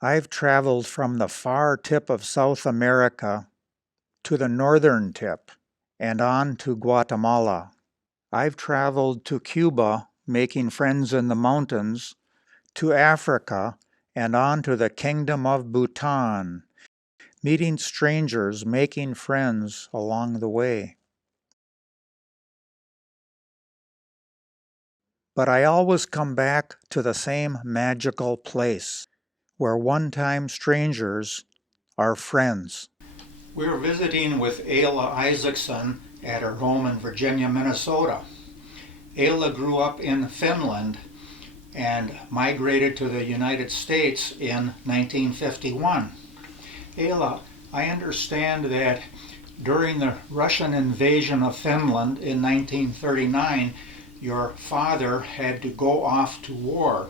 I've traveled from the far tip of South America to the northern tip and on to Guatemala. I've traveled to Cuba, making friends in the mountains, to Africa, and on to the Kingdom of Bhutan, meeting strangers, making friends along the way. But I always come back to the same magical place, where one-time strangers are friends. We're visiting with Ayla Isaacson at her home in Virginia, Minnesota. Ayla grew up in Finland and migrated to the United States in 1951. Ayla, I understand that during the Russian invasion of Finland in 1939, your father had to go off to war.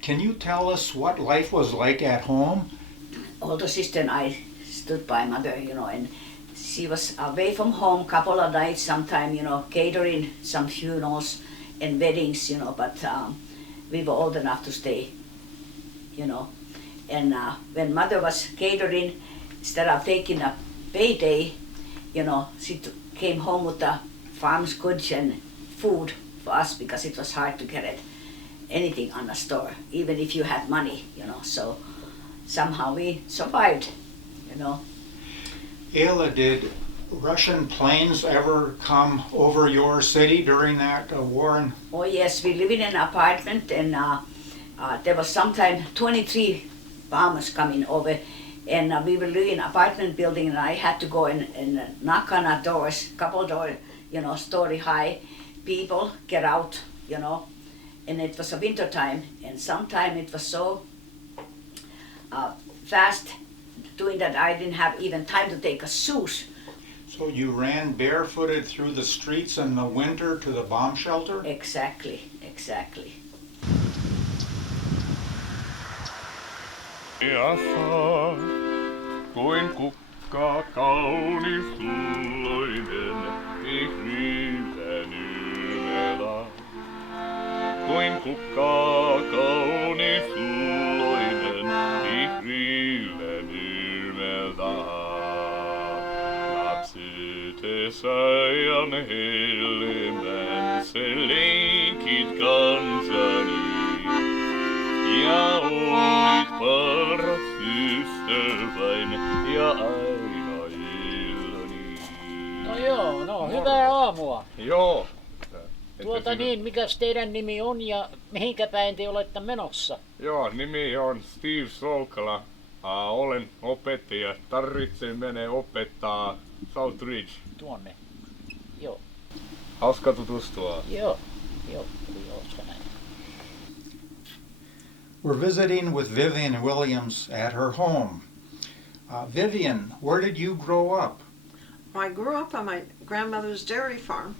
Can you tell us what life was like at home? Older sister and I stood by mother, and she was away from home couple of nights sometime, catering some funerals and weddings, but we were old enough to stay, And when mother was catering, instead of taking a payday, she came home with the farm's goods and food for us because it was hard to get it, anything on the store, even if you had money, so somehow we survived, Ayla, did Russian planes ever come over your city during that war? Oh yes, we live in an apartment and there was sometime 23 bombers coming over and we were living in an apartment building and I had to go and knock on our doors, couple doors, story high. People get out, and it was a winter time and sometime it was so fast doing that I didn't have even time to take a shoes. So you ran barefooted through the streets in the winter to the bomb shelter? Exactly. Asa, kuin kukka kaunis sulloinen, ihmisen ymela. Kuin kukka kaunis sulloinen, ihmisen ymela. Lapsetessajan helmän, se leikit kanssani. Ja olit paras ystäväni ja aina illani. No joo, no hyvää aamua. Joo. Mikäs teidän nimi on ja mihinkä päin te olette menossa? Joo, nimi on Steve Solkala. Olen opettaja. Tarvitsen mennä opettaa Southridge. Tuonne. Joo. Hauska tutustua. Joo, hauska näin. We're visiting with Vivian Williams at her home. Vivian, where did you grow up? I grew up on my grandmother's dairy farm.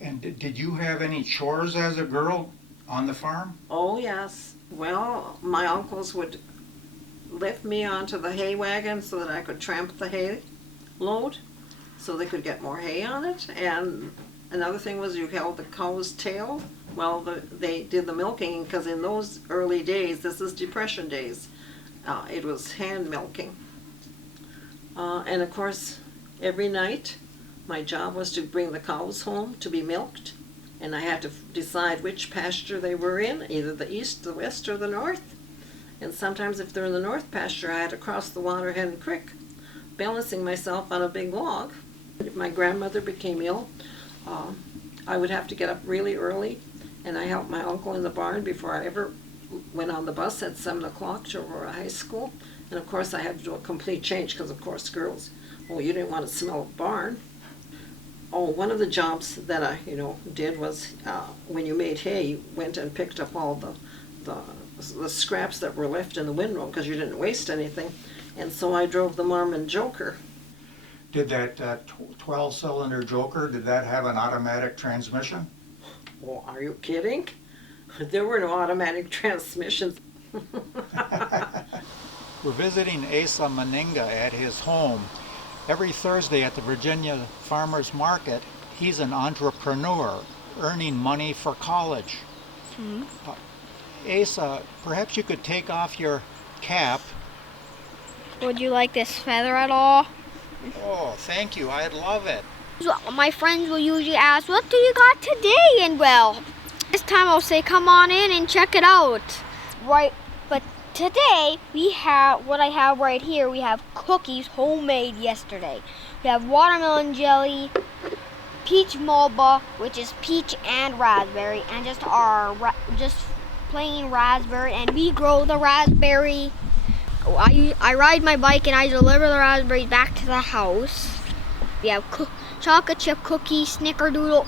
And did you have any chores as a girl on the farm? Oh yes. Well, my uncles would lift me onto the hay wagon so that I could tramp the hay load so they could get more hay on it. And another thing was you held the cow's tail. Well, they did the milking because in those early days, this is Depression days, it was hand milking. And of course, every night, my job was to bring the cows home to be milked, and I had to decide which pasture they were in, either the east, the west, or the north. And sometimes if they're in the north pasture, I had to cross the Waterhen Creek, balancing myself on a big log. If my grandmother became ill, I would have to get up really early, and I helped my uncle in the barn before I ever went on the bus at 7 o'clock to Aurora High School. And of course I had to do a complete change because of course girls, you didn't want to smell a barn. One of the jobs that I, did was when you made hay, you went and picked up all the scraps that were left in the windrow because you didn't waste anything. And so I drove the Mormon Joker. Did that 12-cylinder Joker, did that have an automatic transmission? Oh, are you kidding? There were no automatic transmissions. We're visiting Asa Meninga at his home. Every Thursday at the Virginia Farmers Market, he's an entrepreneur earning money for college. Asa, perhaps you could take off your cap. Would you like this feather at all? Oh, thank you. I'd love it. My friends will usually ask, what do you got today? And well, this time I'll say, come on in and check it out. Right, but today we have, what I have right here, we have cookies homemade yesterday. We have watermelon jelly, peach malba, which is peach and raspberry, and just plain raspberry, and we grow the raspberry. I ride my bike and I deliver the raspberries back to the house. We have chocolate chip cookies, snickerdoodle,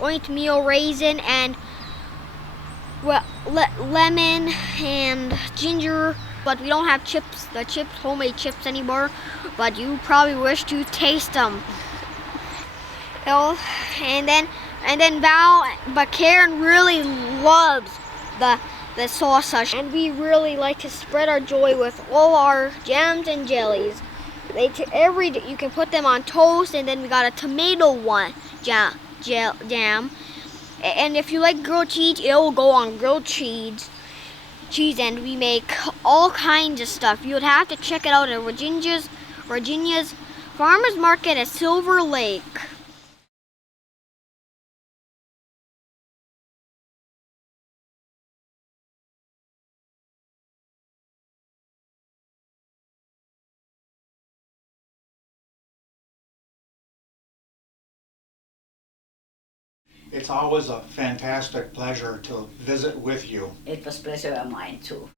oatmeal raisin, and lemon and ginger. But we don't have chips, homemade chips anymore. But you probably wish to taste them. And then but Karen really loves the sausage, and we really like to spread our joy with all our jams and jellies. You can put them on toast, and then we got a tomato jam. And if you like grilled cheese, it will go on grilled cheese. And we make all kinds of stuff. You would have to check it out at Virginia's Farmers Market at Silver Lake. It's always a fantastic pleasure to visit with you. It was pleasure of mine too.